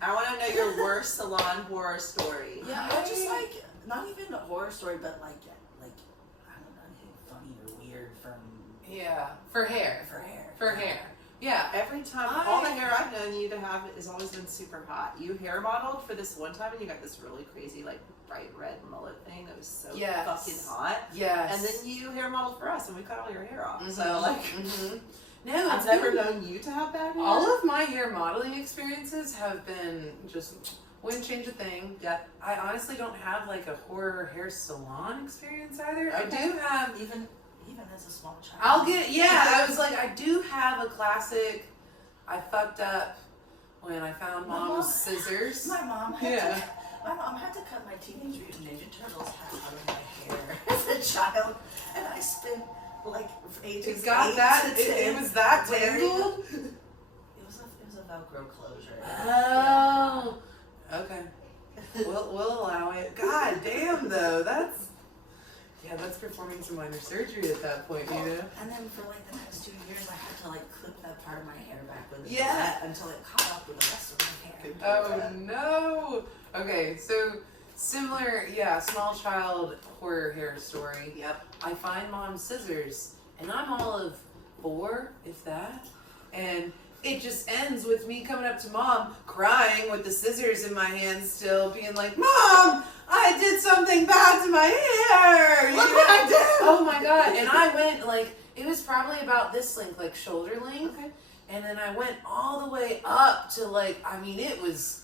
I want to know your worst salon horror story. Yeah, or just like not even a horror story, but like I don't know, anything funny or weird from Yeah. For hair. Yeah. Every time, all the hair I've known you to have has always been super hot. You hair modeled for this one time, and you got this really crazy, like, bright red mullet thing that was so fucking hot. Yes. And then you hair modeled for us, and we cut all your hair off. So, like, no, I've never known you to have bad hair. All of my hair modeling experiences have been just wouldn't change a thing. Yeah. I honestly don't have like a horror hair salon experience either. Okay. I do have. even as a small child. I was like, I do have a classic. I fucked up when I found mom's scissors. My mom had to cut my Teenage Mutant Ninja Turtles hat out of my hair as a child, and I spent like ages. It's got that. It was that tangled. It was a Velcro closure. Oh. Okay. We'll allow it. God damn though, that's performing some minor surgery at that point, you know? And then for like the next 2 years, I had to like clip that part of my hair back with a Yeah. net until it caught up with the rest of my hair. Oh no. Okay, so similar, small child horror hair story. Yep. I find mom's scissors, and I'm all of 4, if that, and it just ends with me coming up to mom, crying with the scissors in my hand still, being like, "Mom, I did something bad to my hair! Look what I did!" Oh my god. And I went, like, it was probably about this length, like shoulder length. Okay. And then I went all the way up to, like, I mean, it was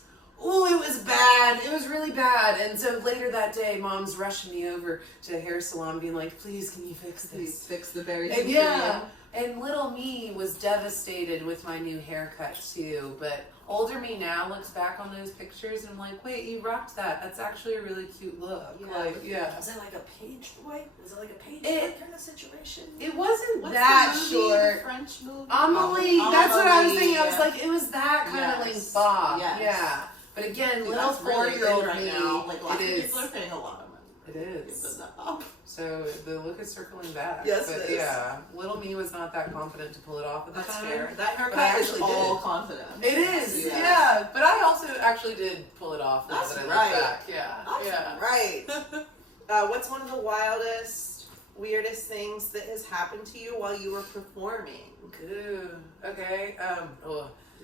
bad. It was really bad. And so later that day, mom's rushing me over to a hair salon being like, "Please, can you fix this?" Please fix the very And and little me was devastated with my new haircut too. But older me now looks back on those pictures and I'm like, wait, you rocked that. That's actually a really cute look. Yeah. Was it like a page boy? Was it like a page boy kind of situation? It wasn't What's that the movie, short. the French movie? Amelie. That's what I was thinking. Yeah. I was like, it was that kind of length bob. Yes. Yeah. But again, Dude, little that's really 4-year-old big right me, now. Like, lots it of is. people are paying a lot of money. It is. Give them that up. So the look is circling back. Yes, but it is. yeah, little me was not that confident to pull it off at the That's time. fair. That But I haircut is actually all did. confidence. It is, Yes. yeah. But I also actually did pull it off. Now That's that I right. look back. Yeah, That's right. What's one of the wildest, weirdest things that has happened to you while you were performing? Ooh, okay.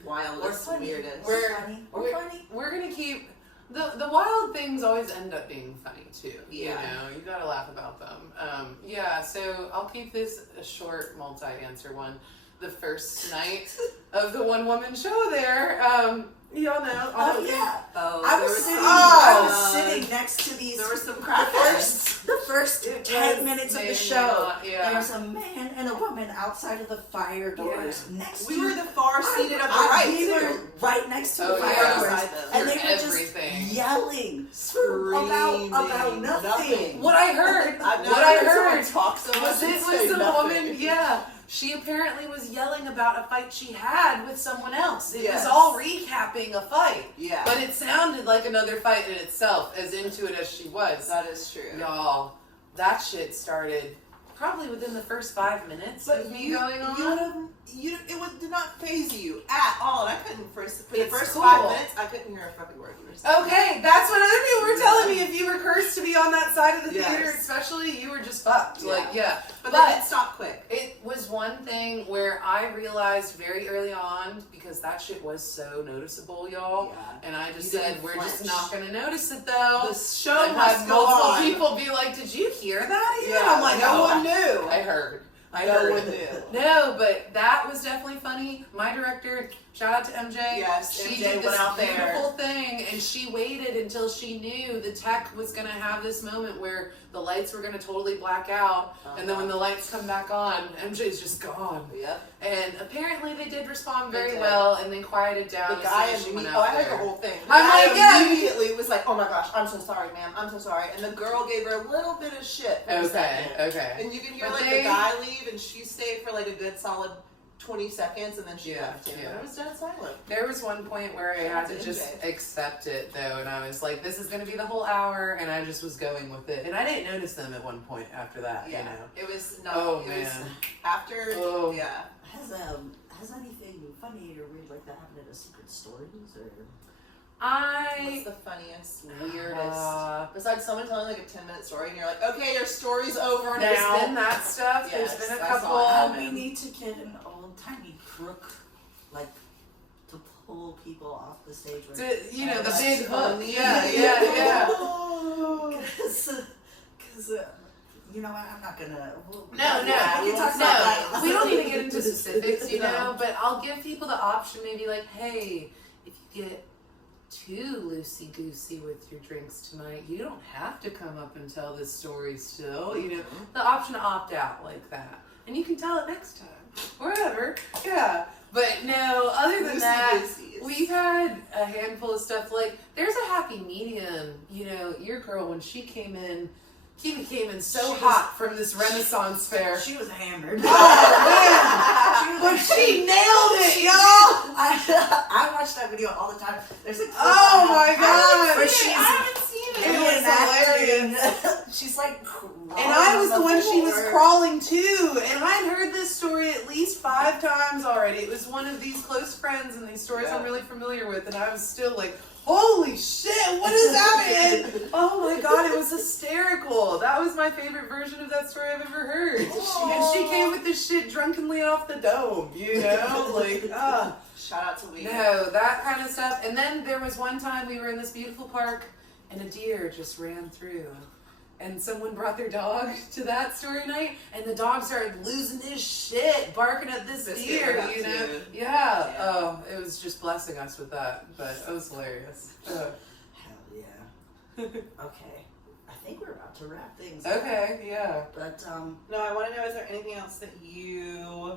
Wildest, weirdest. We're gonna keep the wild things always end up being funny too. Yeah. You know, you gotta laugh about them. So I'll keep this a short multi-answer one. The first night of the one woman show there, y'all know. I was sitting next to these. There were some crackers. The first 10 minutes of the show. Yeah. There's a man and a woman outside of the fire doors next to. We were the far seated up the right We were too. right next to the Oh, fire yeah. doors, Beside them. and they were Everything. just yelling Screaming. about nothing. What I heard, I've what I never heard talk so much was and it say was the nothing. woman, she apparently was yelling about a fight she had with someone else. It Yes. was all recapping a fight. Yeah. But it sounded like another fight in itself, as into it as she was. That is true. Y'all, that shit started probably within the first 5 minutes of me going on. It did not faze you at all, and I couldn't for the It's first cool. 5 minutes. I couldn't hear a fucking word you were saying. Okay, that's what other people were telling me. If you were cursed to be on that side of the Yes. theater, especially, you were just fucked. But they didn't stop quick. It was one thing where I realized very early on, because that shit was so noticeable, y'all. Yeah. And I just You said, didn't we're just flinch. not going to notice it though. The show I've must had go multiple on. people be like, "Did you hear that?" Yeah, I'm like, no "Oh, one knew. I heard. I No heard. one knew. No, but that was definitely funny. My director, shout out to MJ. Yes, she MJ did went this out there. beautiful thing, and she waited until she knew the tech was going to have this moment where the lights were going to totally black out, and then when the lights come back on, MJ's just gone. Yep. And apparently they did respond They very did. well, and they quieted down. The guy as soon as she went I out heard there. the whole thing. The I'm guy like, yeah. immediately was like, "Oh my gosh, I'm so sorry, ma'am. I'm so sorry." And the girl gave her a little bit of shit for a second. Okay. And you can hear But like they- the guy leave, and she stayed for like a good solid 20 seconds, and then she Yeah, left him. yeah. And it was dead silent. There was one point where I had to just accept it though, and I was like, "This is going to be the whole hour," and I just was going with it, and I didn't notice them at one point after that. Yeah, You know. it was Oh, it man. was after. Oh. Yeah. Has anything funny or weird like that happened at a Secret Stories or? What's the funniest, weirdest? Besides someone telling like a 10-minute story, and you're like, "Okay, your story's over There's now." been that stuff. Yes, There's been a I saw couple. it. We need to get an old timey crook, like to pull people off the stage. You know, the That's big hook. funny. Yeah. Because you know what? I'm not gonna. No, we can talk about no. that. We don't need to get into specifics, you No. know, but I'll give people the option, maybe like, hey, if you get too loosey-goosey with your drinks tonight, you don't have to come up and tell this story still, you know, the option to opt out like that. And you can tell it next time, or whatever, yeah. But no, other than that, Loosey-goosey. we've had a handful of stuff, like, there's a happy medium, you know, your girl, when she came in so hot from this Renaissance fair. She was hammered. Oh, man! But she nailed it, y'all! I watch that video all the time. There's a clip Oh my God! where I haven't seen it. It was reenacting. She's like, And I was the one she was crawling to, and I'd heard this story at least 5 times already. It was one of these close friends and these stories I'm really familiar with, and I was still like, holy shit, what is happening? Oh my God, it was hysterical. That was my favorite version of that story I've ever heard. And she came with this shit drunkenly off the dome, you know? Like, Shout out to Lee. No, that kind of stuff. And then there was one time we were in this beautiful park, and a deer just ran through. And someone brought their dog to that story night, and the dog started losing his shit, barking at this deer, you know? Yeah. Oh, it was just blessing us with that, but it was hilarious. Hell yeah. Okay. I think we're about to wrap things up. Okay, yeah. But, No, I want to know, is there anything else that you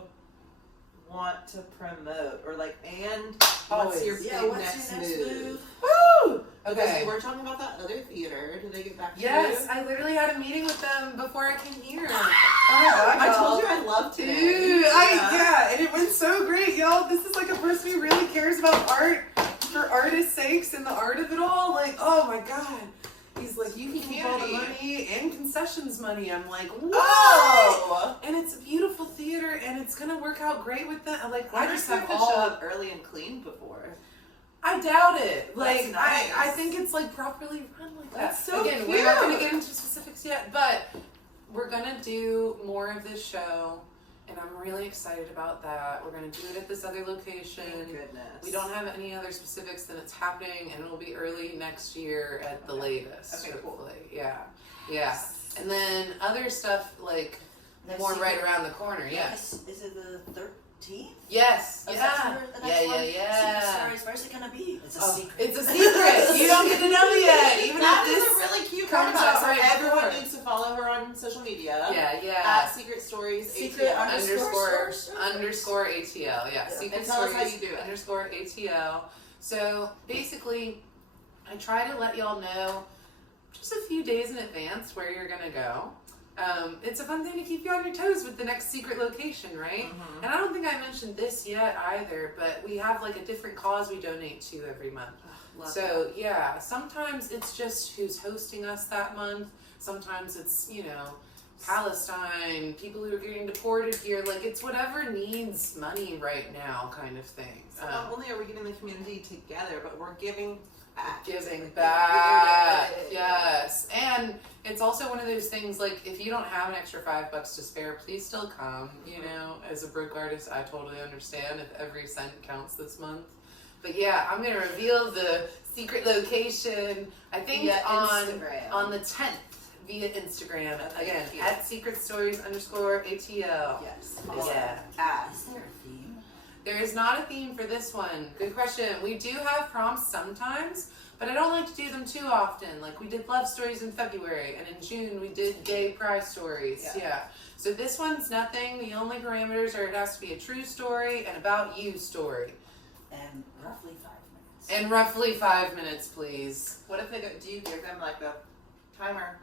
want to promote? Or like, and what's your big next move? Woo! Because Okay. we were talking about that other theater. Did they get back to Yes, you? I literally had a meeting with them before I came here. Oh my God, I y'all. told you I loved it. Dude, and it went so great, y'all. This is like a person who really cares about art for artists' sakes and the art of it all. Like, oh my God. He's like, you can keep all the money and concessions money. I'm like, what? Oh! And it's a beautiful theater, and it's gonna work out great with them. Like, I just have to all. show up early and clean before. I doubt it. Like, That's nice. I think it's like properly run like that. That's so Again, we're not gonna get into specifics yet, but we're gonna do more of this show, and I'm really excited about that. We're gonna do it at this other location. Thank goodness. We don't have any other specifics than it's happening, and it'll be early next year at the latest. Okay, cool. Hopefully. Yeah. Yeah. And then other stuff like more right around the corner. Yes. Is it the 13th? Yes. Of Yeah. September, the next Yeah. one? Yeah. Secret Stories, where's it gonna be? It's a secret. It's a secret. You don't get to know yet. Even That if is this a really cute comes part about it. out right So everyone before. needs to follow her on social media. Yeah. At Secret Stories Secret ATL. underscore ATL. Yeah. Secret And tell us Stories how you do it. underscore ATL. So basically, I try to let y'all know just a few days in advance where you're gonna go. It's a fun thing to keep you on your toes with the next secret location, right? Mm-hmm. And I don't think I mentioned this yet either, but we have like a different cause we donate to every month. So yeah, sometimes it's just who's hosting us that month. Sometimes it's, you know, Palestine, people who are getting deported here. Like, it's whatever needs money right now kind of thing. So not only are we getting the community together, but we're giving back. Giving back, yes. And it's also one of those things, like, if you don't have an extra $5 to spare, please still come. You know, as a broke artist, I totally understand if every cent counts this month. But yeah, I'm gonna reveal the secret location. I think on the 10th. via Instagram. Again, Thank you. at secretstories_ATL. Yes. Yeah. Is there a theme? There is not a theme for this one. Good question. We do have prompts sometimes, but I don't like to do them too often. Like we did love stories in February, and in June we did gay pride stories. Yeah. So this one's nothing. The only parameters are it has to be a true story and about you story. And roughly 5 minutes. And roughly 5 minutes, please. What if they go? Do you give them like the timer?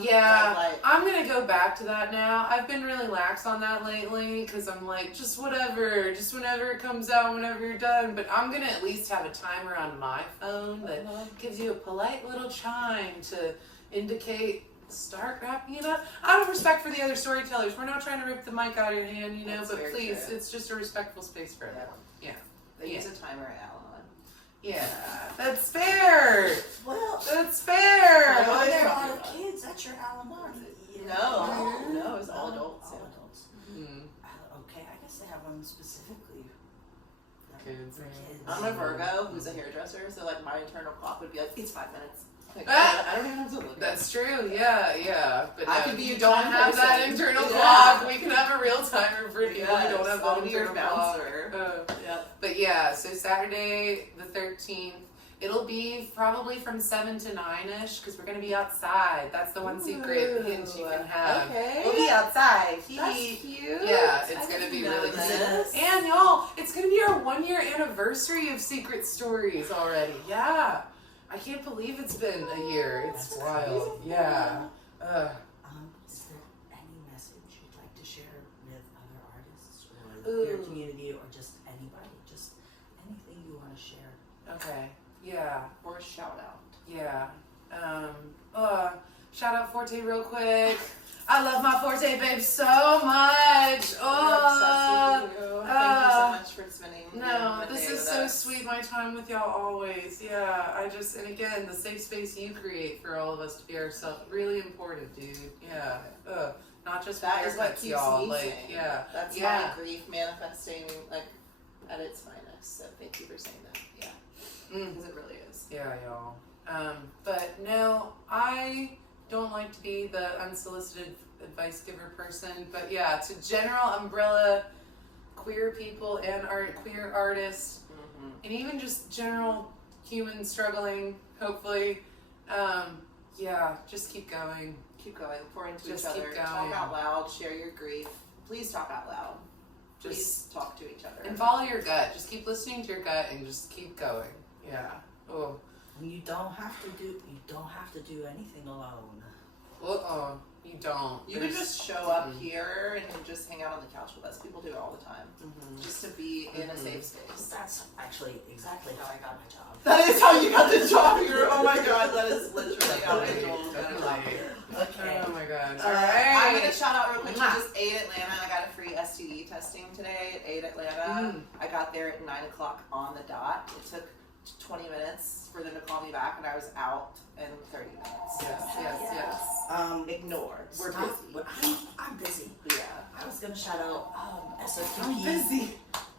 Yeah, Like, I'm gonna go back to that now. I've been really lax on that lately because I'm like, just whatever, just whenever it comes out, whenever you're done. But I'm gonna at least have a timer on my phone that gives you a polite little chime to indicate start wrapping it up. Out of respect for the other storytellers, we're not trying to rip the mic out of your hand, you know. That's but very please, true. it's just a respectful space for everyone. Yeah. They use a timer at Al-Anon. Yeah, that's fair. Well, That's fair. there are a lot of kids at your Al-Anon. No, it's all adults. All adults. Okay, I guess they have one specifically Kids. for kids. I'm a Virgo who's a hairdresser, so like my internal clock would be like, it's 5 minutes. Like, Ah! I don't even have to look. That's true, yeah. But I no, could be you a don't time have that person. internal Yeah. clock. We can have a real timer for people who don't have I'll that be your internal clock. bouncer. Yep. But yeah, so Saturday the 13th, it'll be probably from 7 to 9ish because we're gonna be outside. That's the one secret hint you can have. Okay. We'll be outside. That's cute. Yeah, I it's gonna didn't be know really cute. this. And y'all, it's gonna be our 1-year anniversary of Secret Stories already. Yeah. I can't believe it's been a year. It's That's wild. crazy. Yeah. Is there any message you'd like to share with other artists or your Ooh. community or just anybody? Just anything you want to share. Okay. Yeah. Or a shout out. Yeah. Shout out Forte real quick. I love my Forte babe so much. We're obsessed with you. Thank you so much for spending No, the this day is with so us. sweet. My time with y'all always. Yeah. And again, the safe space you create for all of us to be ourselves. Really important, dude. Yeah. Not just That is what haircuts, keeps y'all. me Like, sane. yeah. That's Yeah. my grief manifesting like at its finest. So thank you for saying that. Yeah. Because it really is. Yeah, y'all. But no, I don't like to be the unsolicited advice giver person. But yeah, to general umbrella queer people and queer artists, and even just general humans struggling, hopefully, yeah, just keep going. Keep going. Pour into Just each keep other. going. Talk out loud. Share your grief. Please talk out loud. Please Just talk to each other. and follow your gut. Just keep listening to your gut and just keep going. Yeah. Oh. And you don't have to do anything alone. You don't. You could just show up here and just hang out on the couch with us. People do it all the time. Just to be in a safe space. That's actually exactly how I got my job. That is how you got the job. Oh my god, that is literally how Angel got a job here. Okay. Oh my god. I'm going to shout out real quick to just Aid Atlanta. I got a free STD testing today at Aid Atlanta. I got there at 9 o'clock on the dot. It took 20 minutes for them to call me back, and I was out in 30 minutes. Yes. Ignored. We're Stop. busy. I'm busy. Yeah. I was gonna shout out SOTP. I'm busy.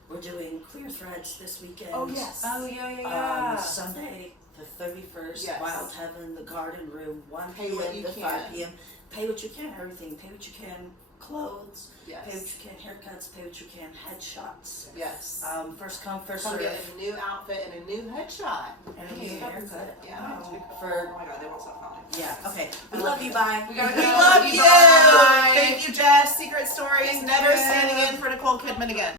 We're doing Queer Threads this weekend. Oh, yes. Oh yeah. Sunday the 31st, Yes. Wild Heaven, the Garden Room, 1 Pay what p.m. you to can. 5 p.m. Pay what you can, everything. Pay what you can, clothes. Pay what Yes. you can, haircuts. Pay what you can, headshots. Yes. First come, first Come serve. get a new outfit and a new headshot. And a new haircut. Yeah. For Oh my god, they won't stop calling. yeah. Okay. We love you. Bye. We gotta We go. love you. Bye. Thank you, Jess. Secret Stories. Thank Never you. standing in for Nicole Kidman again.